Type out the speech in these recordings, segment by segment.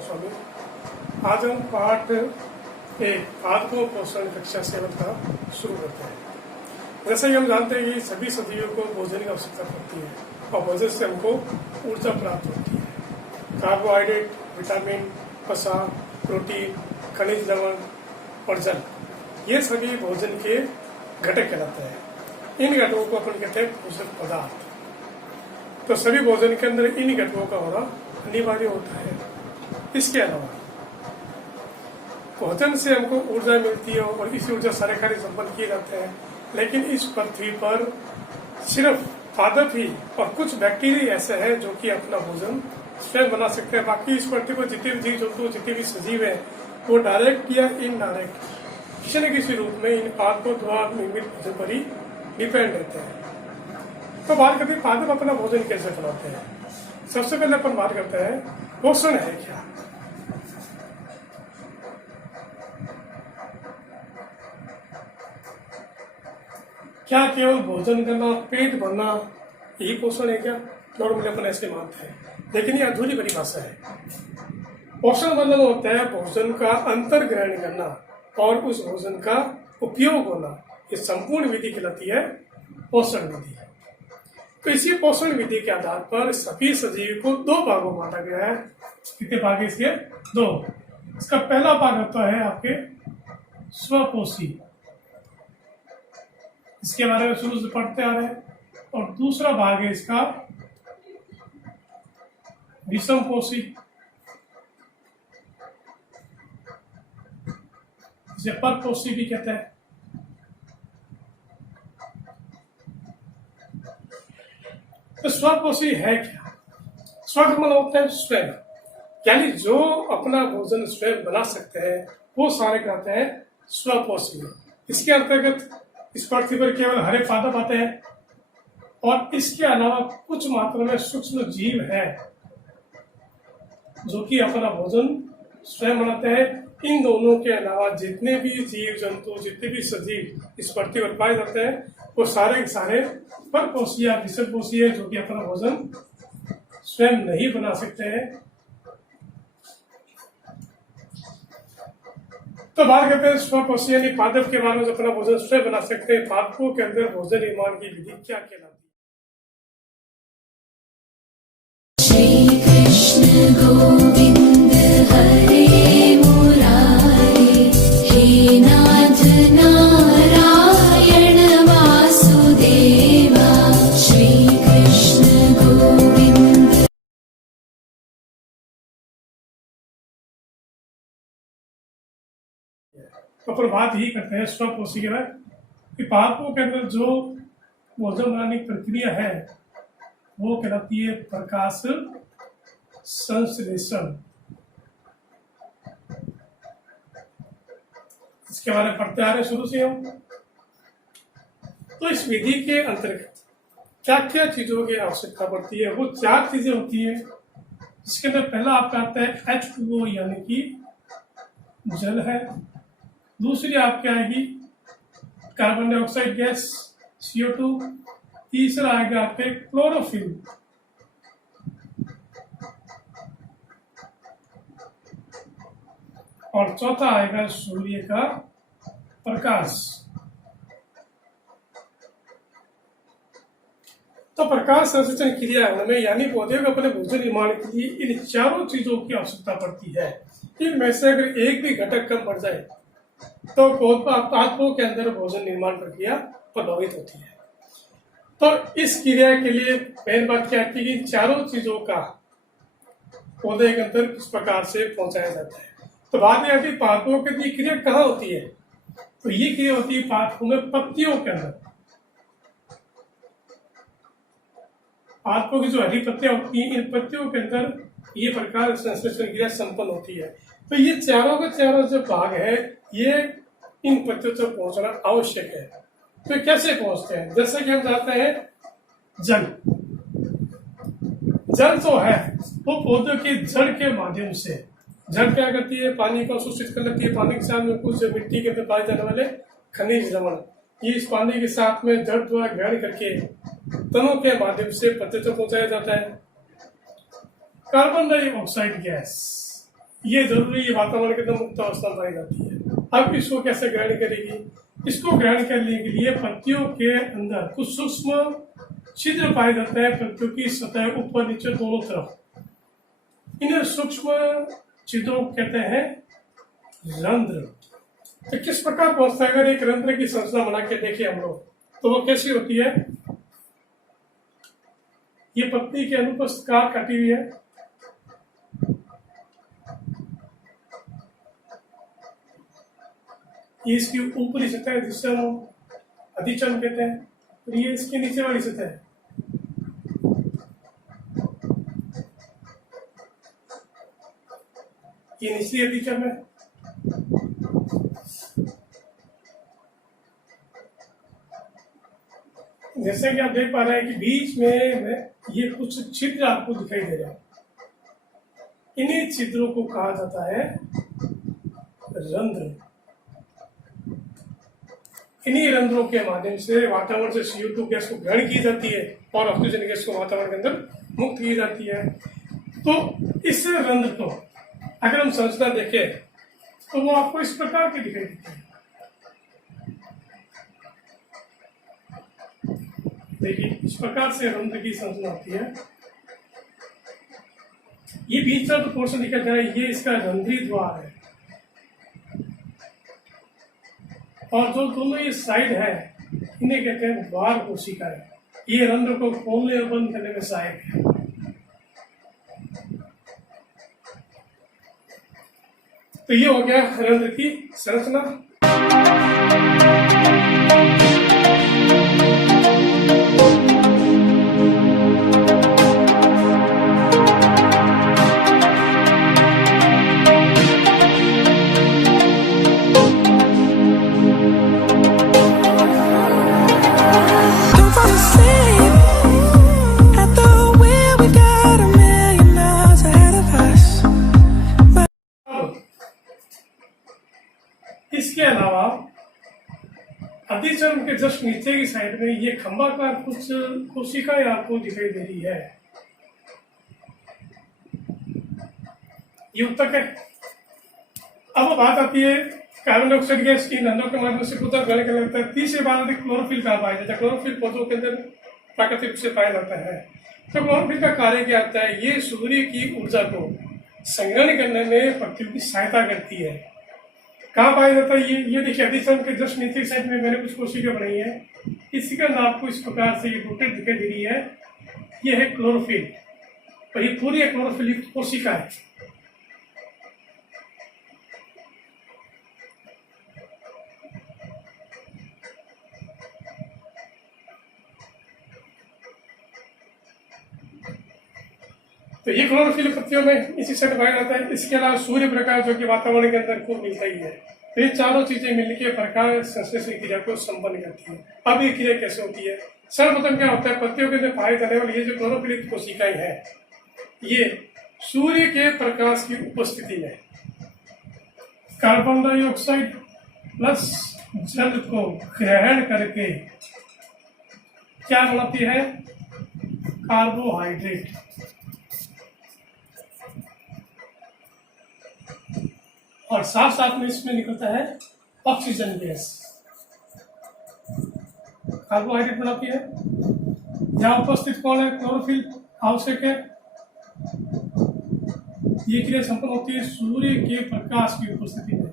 स्वामी। आज हम पाठ 1 खाद्य पोषण कक्षा 7 का शुरू करते हैं। जैसे कि हम जानते हैं कि सभी सजीवों को भोजन की आवश्यकता पड़ती है और भोजन से हमको ऊर्जा प्राप्त होती है। कार्बोहाइड्रेट, विटामिन, वसा, प्रोटीन, खनिज लवण और जल, ये सभी भोजन के घटक कहलाते हैं। इन घटकों को अपन कहते हैं पोषक पदार्थ। तो सभी भोजन के अंदर इन घटकों का होना अनिवार्य होता है। इसके अलावा भोजन से हमको ऊर्जा मिलती है और इसी ऊर्जा सारे कार्य संपन्न किए जाते हैं। लेकिन इस पृथ्वी पर सिर्फ पादप ही और कुछ बैक्टीरिया ऐसे हैं जो कि अपना भोजन स्वयं बना सकते हैं। बाकी इस पृथ्वी पर जितने भी जीव जंतु, जितने भी सजीव हैं, वो डायरेक्ट या इनडायरेक्ट किसी न किसी रूप में इन पादपों द्वारा निर्मित भोजन पर ही डिपेंड रहते हैं। तो बात करते हैं पादप अपना भोजन कैसे बनाते हैं। सबसे पहले अपन बात करते हैं पोषण है क्या। क्या केवल भोजन करना, पेट भरना यही पोषण है क्या? नॉर्मली अपन ऐसे मानते हैं, लेकिन ये अधूरी परिभाषा है। पोषण मतलब होता है भोजन का अंतर ग्रहण करना और उस भोजन का उपयोग होना। ये संपूर्ण विधि कहलाती है पोषण विधि। तो इसी पोषण विधि के आधार पर सभी सजीव को 2 भागों में बांटा गया है। कितने भाग है इसके? 2। इसका पहला भाग होता है आपके स्वपोषी, इसके बारे में शुरू से पढ़ते आ रहे हैं। और दूसरा भाग है इसका विषमपोषी, इसे परपोषी भी कहते हैं। तो स्वपोषी है क्या? स्व मतलब होता है स्वयं, यानी जो अपना भोजन स्वयं बना सकते हैं वो सारे कहते हैं स्वपोषी। इसके अंतर्गत इस पृथ्वी पर केवल हरे पादप आते हैं और इसके अलावा कुछ मात्रा में सूक्ष्म जीव हैं जो कि अपना भोजन स्वयं बनाते हैं। इन दोनों के अलावा जितने भी जीव जंतु, जितने भी सजीव इस पृथ्वी पर पाए जाते हैं वो सारे के सारे परपोषी या विषमपोषी है, जो कि अपना भोजन स्वयं नहीं बना सकते हैं। तो बात करते हैं स्वपोषी यानी पादप के बारे में, जो अपना भोजन स्वयं बना सकते हैं। पादपों के अंदर भोजन निर्माण की विधि क्या कहलाती है? श्री कृष्ण गोविंद हरे मुरारे, हे नाथ नारायण वासुदेवा। श्री कृष्ण गोविंद। तो अपन बात ही करते हैं स्वपोषी के बारे कि पादपों के अंदर जो भोजन बनाने की प्रक्रिया है वो कहलाती है प्रकाश संश्लेषण। इसके बारे में पढ़ते आ रहे शुरू से हम। तो इस विधि के अंतर्गत क्या क्या चीजों की आवश्यकता पड़ती है? वो 4 चीजें होती है, जिसके अंदर पहला आपका आता है H2O यानी कि जल है। दूसरी आपकी आएगी कार्बन डाइऑक्साइड गैस CO2। तीसरा आएगा आपके क्लोरोफिल। और चौथा आएगा सूर्य का प्रकाश। तो प्रकाश संश्लेषण क्रिया में यानी पौधे को अपने भोजन निर्माण के लिए इन 4 चीजों की आवश्यकता पड़ती है। इनमें से अगर एक भी घटक कम पड़ जाए तो पादपों के अंदर भोजन निर्माण प्रक्रिया प्रभावित होती है। तो इस क्रिया के लिए मेन बात क्या है कि 4 चीजों का पौधे के अंदर किस प्रकार से पहुंचाया जाता है। तो बाद में आती पादपों के लिए क्रिया कहाँ होती है? तो ये क्रिया होती है पादपों में पत्तियों के अंदर। पादपों की जो हरी पत्तियां होती हैं, इन पत्तियों के अंदर ये प्रकाश संश्लेषण क्रिया संपन्न होती है। तो ये चारों के चारों जो भाग है ये इन पत्तियों तक पहुंचना आवश्यक है। तो कैसे पहुंचते हैं? जैसे कि हम जानते हैं जल तो है वो पौधों की जड़ के माध्यम से। जड़ क्या करती है? पानी को अवशोषित कर लेती है। पानी के साथ में कुछ मिट्टी के अंदर पाए जाने वाले खनिज लवण, ये इस पानी के साथ में जड़ द्वारा ग्रहण करके तनों के माध्यम से पत्ते तक पहुंचाया जाता है। कार्बन डाइऑक्साइड गैस ये जरूरी ये वातावरण के अंदर मुक्त अवस्था पाई जाती है। अब इसको कैसे ग्रहण करेगी? इसको ग्रहण करने के लिए पत्तियों के अंदर कुछ सूक्ष्म छिद्र पाए जाते हैं, पत्तियों की सतह ऊपर नीचे दोनों तरफ। इन सूक्ष्म छिद्रों को कहते हैं रंध्र। तो किस प्रकार पहुंचता है? अगर एक रंध्र की संरचना बना के देखें हम लोग तो वो कैसी होती है? ये पत्ती के अनुप्रस्थ काट काटी हुई है, ये इसकी ऊपरी सतह है जिससे हम अधिचर्म कहते हैं, और ये इसके नीचे वाली सतह है। ये निचली अधिचर्म है। जैसे कि आप देख पा रहे हैं कि बीच में ये कुछ छिद्र आपको दिखाई दे रहे हैं। इन्हीं छिद्रों को कहा जाता है रंध्र। इन्हीं रंध्रों के माध्यम से वातावरण से CO2 गैस को ग्रहण की जाती है और ऑक्सीजन गैस को वातावरण के अंदर मुक्त की जाती है। तो इस रंध्र को अगर हम संरचना देखें तो वो आपको इस प्रकार की दिखाई देती है। देखिए, इस प्रकार से रंध्र की संरचना होती है। ये बीच का जो पोर्शन दिखा जा रहा है, ये इसका रंध्री द्वार है, और जो दोनों ये साइड है इन्हें कहते हैं द्वार कोशिकाएं। ये रंध्र को खोलने और बंद करने में सहायक है। तो ये हो गया रंध्र की संरचना। इसके अलावा अधिचर्म के जस्ट नीचे की साइड में ये खंभाकार कुछ कोशिकाएं आपको दिखाई दे रही है। ये उत्तक है। अब बात आती है कार्बन डाइऑक्साइड गैस की रंध्रों के माध्यम से ऊतक ग्रहण करने लगता है। तीसरे बात आती है क्लोरोफिल कहाँ पाया जाता है? क्लोरोफिल पौधों के अंदर प्राकृतिक रूप से पाया जाता है। तो क्लोरोफिल का कार्य क्या होता है? ये सूर्य की ऊर्जा को संग्रहण करने में पत्तियों की सहायता करती है। कहाँ पाया जाता है? ये देखिए, अधिचर्म के जस्ट नीचे साइड में मैंने कुछ कोशिका बनाई है। इसी के अंदर आपको इस प्रकार से ये रोटेट दिखाई दे रही है। ये है क्लोरोफिल, और ये पूरी क्लोरोफिल युक्त कोशिका है। तो ये क्लोरोफिल पत्तियों में इसी से पाया जाता है। इसके अलावा सूर्य प्रकाश जो कि वातावरण के अंदर खूब मिलता ही है। तो ये चारों चीजें मिलकर प्रकाश संश्लेषण क्रिया को संपन्न करती है। अब ये क्रिया कैसे होती है? सर्वप्रथम क्या होता है? पत्तियों के अंदर पाए जाने वाली ये जो क्लोरोफिल कोशिकाएं हैं, ये सूर्य के प्रकाश की उपस्थिति में कार्बन डाइऑक्साइड प्लस जल को ग्रहण करके क्या बनाती है? कार्बोहाइड्रेट। और साथ साथ में इसमें निकलता है ऑक्सीजन गैस। कार्बोहाइड्रेट बनाती है। यहाँ उपस्थित कौन है? क्लोरोफिल आवश्यक है। ये क्रिया संपन्न होती है सूर्य के प्रकाश की उपस्थिति में।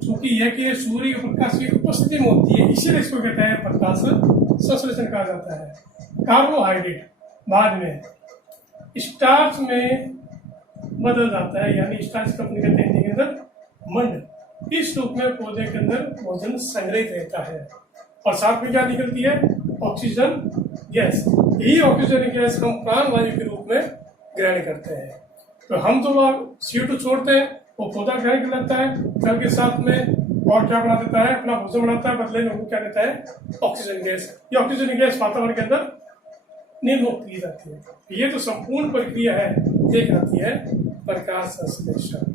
क्योंकि यह क्रिया सूर्य के प्रकाश की उपस्थिति में होती है, इसीलिए इसको कहते हैं प्रकाश संश्लेषण कहा जाता है। कार्बोहाइड्रेट बाद में स्टार्च में बदल जाता है, यानी स्टार्च को अपने कहते हैं हिंदी के अंदर मंड। इस रूप में पौधे के अंदर भोजन संग्रहित रहता है, और साथ में क्या निकलती है? Oxygen gas. यही ऑक्सीजन गैस हम प्राण वायु के रूप में ग्रहण करते हैं। तो हम जो CO2 छोड़ते हैं वो पौधा ग्रहण कर लेता है, जल के साथ में, और क्या बना देता है? अपना भोजन बनाता है, बदले में वो क्या देता है? Oxygen gas. ये ऑक्सीजन गैस वातावरण के अंदर निर्मुक्त की जाती है। ये तो संपूर्ण प्रक्रिया है, ये कहती है प्रकाश संश्लेषण।